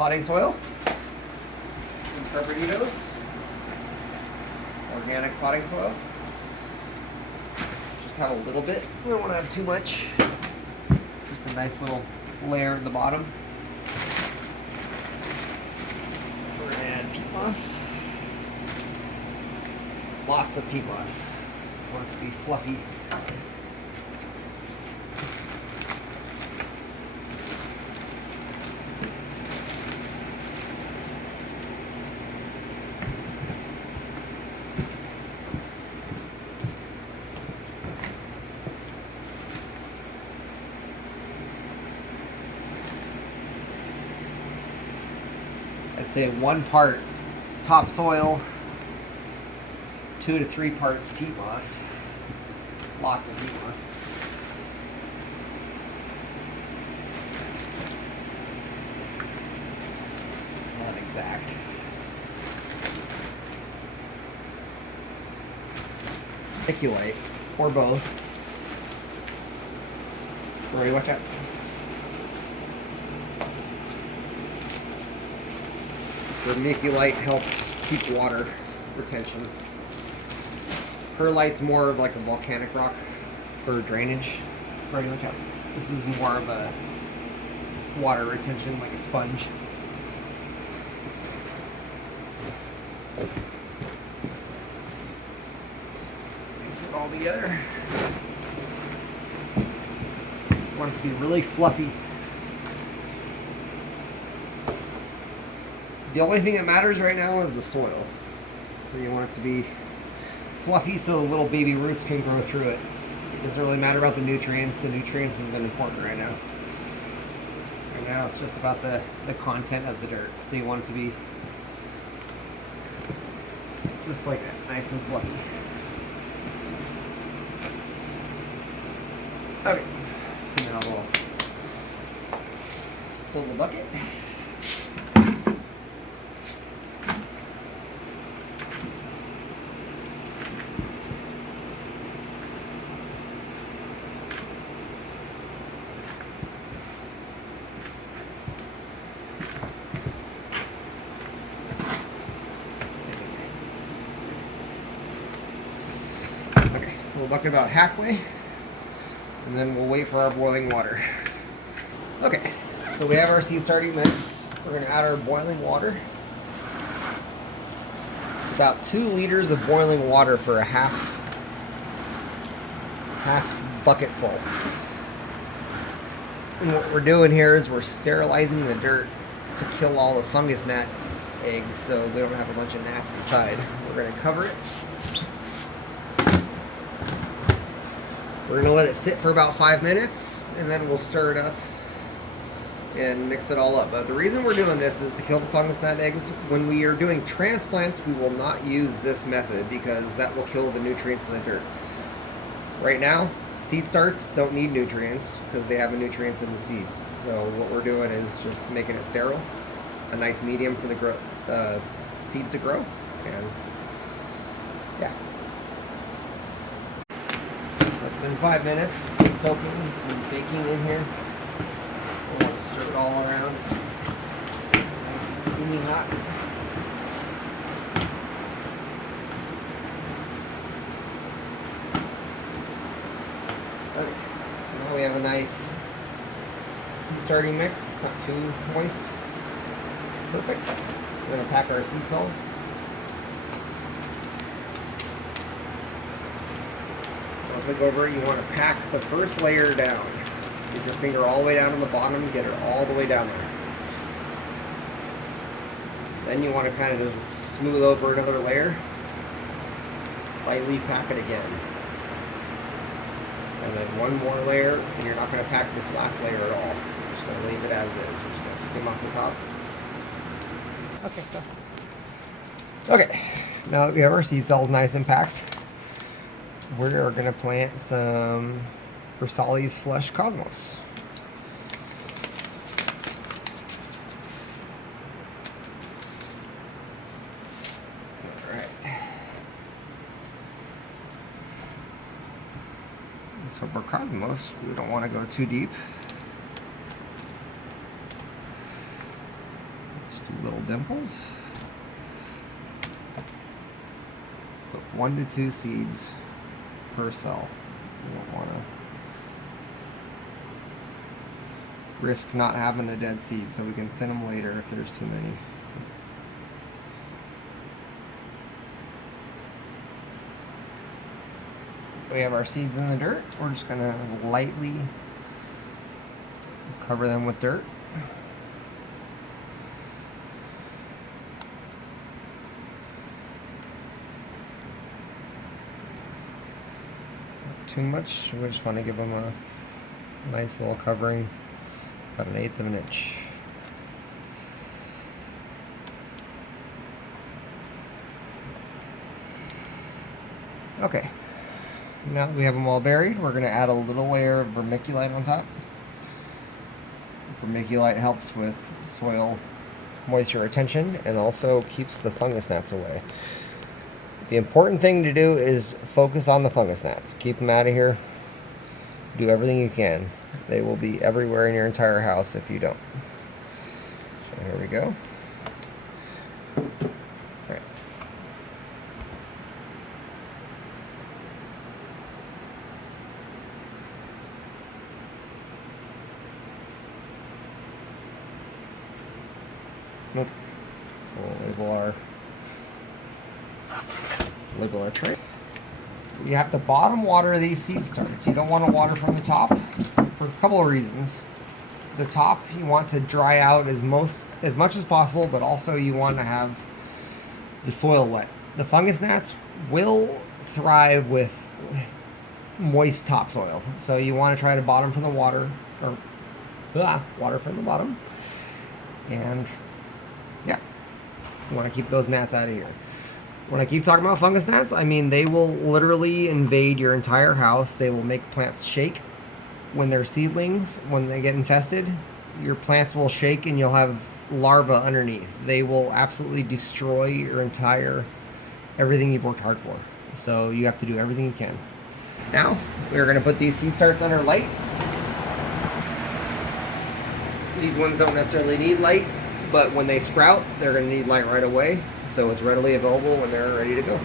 potting soil. Some Carbonados. Organic potting soil. Just have a little bit. We don't want to have too much. Just a nice little layer at the bottom. We're going to add peat moss. Lots of peat moss. I want it to be fluffy. I'd say 1 part topsoil, 2 to 3 parts peat moss. Lots of peat moss. It's not exact. Vermiculite, or both. Rory, watch out. Vermiculite helps keep water retention. Perlite's more of like a volcanic rock for drainage. Rory, watch out. This is more of a water retention, like a sponge. Mix it all together. Want it to be really fluffy. The only thing that matters right now is the soil. So you want it to be fluffy so little baby roots can grow through it. It doesn't really matter about the nutrients. The nutrients isn't important right now. Right now it's just about the content of the dirt. So you want it to be just like that, nice and fluffy. Okay, so now we'll fill the bucket. Okay, fill the bucket about halfway. And then we'll wait for our boiling water. Okay, so we have our seed starting mix. We're going to add our boiling water. It's about 2 liters of boiling water for a half bucket full. And what we're doing here is we're sterilizing the dirt to kill all the fungus gnat eggs so we don't have a bunch of gnats inside. We're going to cover it. We're going to let it sit for about 5 minutes, and then we'll stir it up and mix it all up. But the reason we're doing this is to kill the fungus gnat eggs. When we are doing transplants, we will not use this method because that will kill the nutrients in the dirt. Right now, seed starts don't need nutrients because they have the nutrients in the seeds. So what we're doing is just making it sterile, a nice medium for the seeds to grow, and yeah. It's been 5 minutes. It's been soaking. It's been baking in here. We want to stir it all around. It's nice and steamy hot. Okay, so now we have a nice seed starting mix. Not too moist. Perfect. We're going to pack our seed cells. Don't look over it. You want to pack the first layer down. Get your finger all the way down to the bottom, get it all the way down there. Then you want to kind of just smooth over another layer. Lightly pack it again. And then one more layer, and you're not going to pack this last layer at all. You're just going to leave it as is. You're just going to skim off the top. Okay, go. Okay, now that we have our seed cells nice and packed, we're going to plant some Versali's Flush Cosmos. Alright. So for Cosmos, we don't want to go too deep. Little dimples. Put 1 to 2 seeds per cell. You don't want to risk not having a dead seed, so we can thin them later if there's too many. We have our seeds in the dirt. We're just going to lightly cover them with dirt. Not too much. We just want to give them a nice little covering, about 1/8 of an inch. Okay. Now that we have them all buried, we're going to add a little layer of vermiculite on top. Vermiculite helps with soil moisture retention and also keeps the fungus gnats away. The important thing to do is focus on the fungus gnats. Keep them out of here. Do everything you can. They will be everywhere in your entire house if you don't. So here we go. Right. Nope. So we'll label our tray. You have to bottom water these seed starts. You don't want to water from the top for a couple of reasons. The top you want to dry out as much as possible, but also you want to have the soil wet. The fungus gnats will thrive with moist topsoil, so you want to try to bottom from the water, or water from the bottom, and yeah, you want to keep those gnats out of here. When I keep talking about fungus gnats, I mean they will literally invade your entire house. They will make plants shake when they're seedlings. When they get infested, your plants will shake and you'll have larvae underneath. They will absolutely destroy your entire, everything you've worked hard for. So you have to do everything you can. Now, we're going to put these seed starts under light. These ones don't necessarily need light, but when they sprout, they're going to need light right away. So it's readily available when they're ready to go.